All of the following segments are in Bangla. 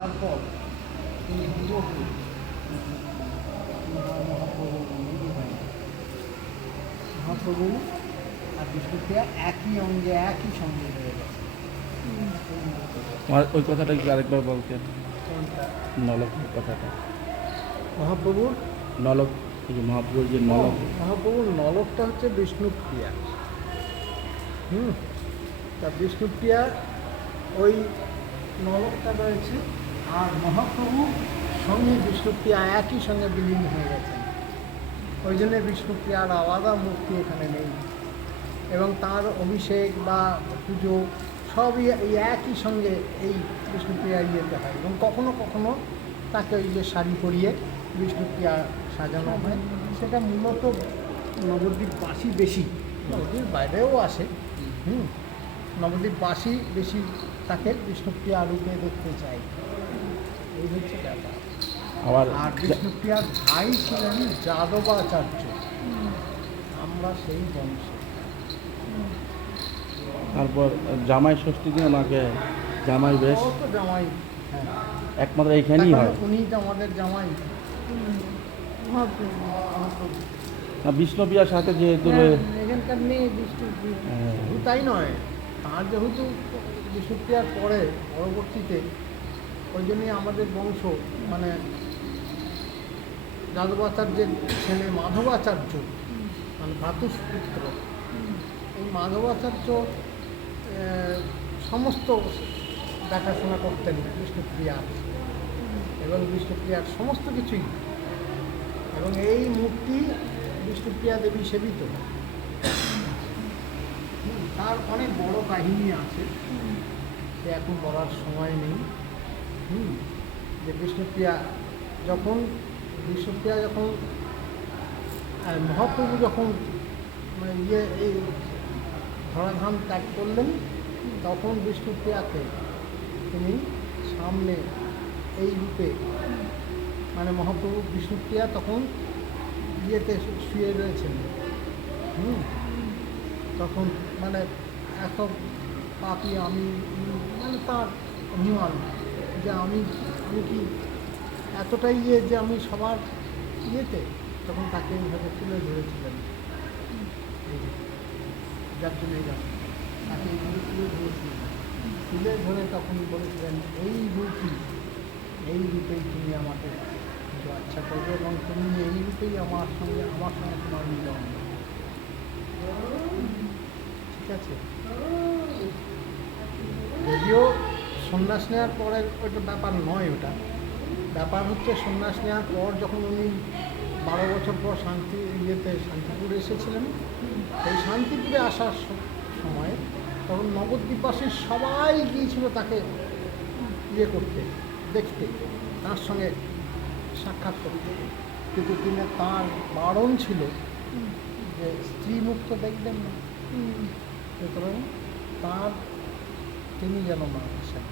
তারপর তিনি বিরোধী মহাপ্রভু আর বিষ্ণুপ্রিয়া একই অঙ্গে একই সঙ্গে রয়ে গেছে। আমার ওই কথাটা কি আরেকবার বলতেন? নলক কথাটা, মহাপ্রভুর নলক, এই যে মহাপ্রভুর যে নলক, মহাপ্রভুর নলকটা হচ্ছে বিষ্ণুপ্রিয়া। তা বিষ্ণুপ্রিয়া ওই নলকটা রয়েছে, আর মহাপ্রভু সঙ্গে বিষ্ণুপ্রিয়া একই সঙ্গে বিলীন হয়ে গেছেন। ওই জন্য বিষ্ণুপ্রিয়ার আলাদা মূর্তি এখানে নেই, এবং তার অভিষেক বা পুজো সবই এই একই সঙ্গে এই বিষ্ণুপ্রিয়া ইয়েতে হয়, এবং কখনো কখনো তাকে ওই যে শাড়ি পরিয়ে বিষ্ণুপ্রিয়া সাজানো হয়। সেটা মূলত নবদ্বীপবাসী বেশি, নবদ্বীপ বাইরেও আসে, নবদ্বীপবাসী বেশি তাকে বিষ্ণুপ্রিয়া রূপে দেখতে চাই। এই হচ্ছে ব্যাপার। আবার আর বিষ্ণুপ্রিয়ার ভাই ছিলেন যাদবাচার্য, আমরা সেই বংশ। তারপর জামাই ষষ্ঠী দিন ওনাকে জামাই বেশ ও তো জামাই, হ্যাঁ, একমাত্র এইখানেই হয়। উনি তো আমাদের জামাই। না, বিষ্ণুপ্রিয়ার সাথে যেহেতু এখানকার মেয়ে বিষ্ণুপ্রিয়া। শুধু তাই নয়, তার যেহেতু বিষ্ণুপ্রিয়ার পরে পরবর্তীতে, ওই জন্যই আমাদের বংশ, মানে যাদবাচার্যের ছেলে মাধবাচার্য, মানে ভ্রাতুষ্পুত্র, এই মাধবাচার্য সমস্ত দেখাশোনা করতেন বিষ্ণুপ্রিয়ার, এবং বিষ্ণুপ্রিয়ার সমস্ত কিছুই, এবং এই মূর্তি বিষ্ণুপ্রিয়া দেবী সেবিত। তার অনেক বড় কাহিনী আছে, সে এখন বলার সময় নেই। যে বিষ্ণুপ্রিয়া যখন মহাপ্রভু যখন মানে এই ধরাধাম ত্যাগ করলেন, তখন বিষ্ণুপ্রিয়াকে তিনি সামনে এই রূপে, মানে মহাপ্রভু বিষ্ণুপ্রিয়া তখন ইয়েতে শুয়ে রয়েছেন, তখন মানে এত পাপি আমি, মানে তার অভিমান যে আমি কি এতটাই যে আমি সবার ইয়েতে, তখন তাকে এইভাবে তুলে ধরেছিলেন। যার জন্য তাকে এইভাবে তুলে ধরেছিলেন, তুলে ধরে তখন বলেছিলেন এই রূপেই তুমি আমাকে কিছু আচ্ছা করবে, এবং তুমি এই রূপেই আমার সঙ্গে তোমার মিলন। ঠিক আছে, যদিও সন্ন্যাস নেওয়ার পরে ওইটা ব্যাপার নয়, ওটা ব্যাপার হচ্ছে সন্ন্যাস নেওয়ার পর যখন উনি 12 বছর পর শান্তিপুরে এসেছিলেন, এই শান্তিপুরে আসার সময় তখন নবদ্বীপবাসীর সবাই গিয়েছিল তাকে করতে, দেখতে, তার সঙ্গে সাক্ষাৎ করতে, কিন্তু তার বারণ ছিল যে স্ত্রী মুখ তো দেখবেন না, সুতরাং তিনি যেন না আসেন,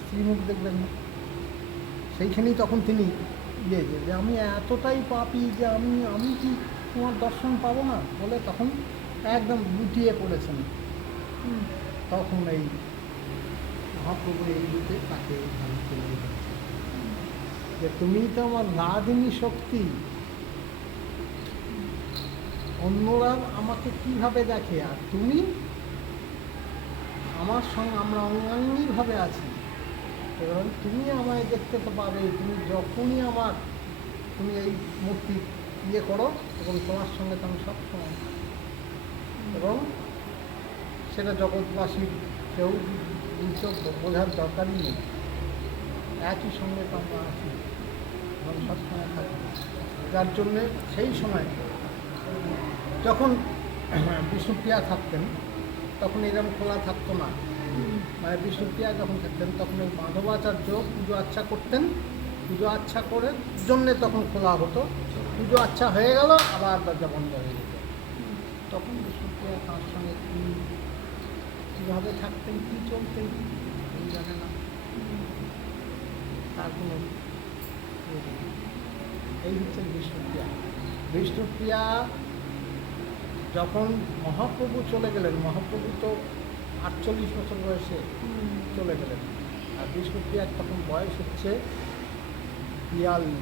স্ত্রী মুখ দেখবেন না। সেইখানেই তখন তিনি যে আমি এতটাই পাপী যে আমি কি তোমার দর্শন পাবো না বলে তখন একদম লুটিয়ে পড়েছেন। তখন এই মহাপ্রভু এই রূপে তাকে এইভাবে তুলে ধরেছেন যে তুমি তো আমার রাধিনী শক্তি, অন্যরা আমাকে কিভাবে দেখে, আর তুমি আমার সঙ্গে, আমরা অঙ্গাঙ্গিভাবে আছি, এবং তুমি আমায় দেখতে তো পাবে, তুমি যখনই তুমি এই মূর্তি করো, এবং তোমার সঙ্গে তো আমি সবসময়, এবং সেটা জগৎবাসীর কেউ বোঝার দরকারই নেই, একই সঙ্গে তো আমরা আছি এবং সবসময় থাকি। যার জন্যে সেই সময় যখন বিষ্ণুপ্রিয়া থাকতেন তখন এরকম খোলা থাকতো না, মানে বিষ্ণুপ্রিয়া যখন থাকতেন তখন ওই মাধবাচার্য পুজো আচ্ছা করতেন, পুজো আচ্ছা করে জন্যে তখন খোলা হতো, পুজো আচ্ছা হয়ে গেল আবার দরজা বন্ধ হয়ে যেত। তখন বিষ্ণুপ্রিয়া তার সঙ্গে কীভাবে থাকতেন, কী চলতেন জানে না, তার কোনো এই হচ্ছে বিষ্ণুপ্রিয়া। যখন মহাপ্রভু চলে গেলেন, মহাপ্রভু তো 48 বছর বয়সে চলে গেলেন, আর বিষ্ণুপ্রিয়ার তখন বয়স হচ্ছে 42।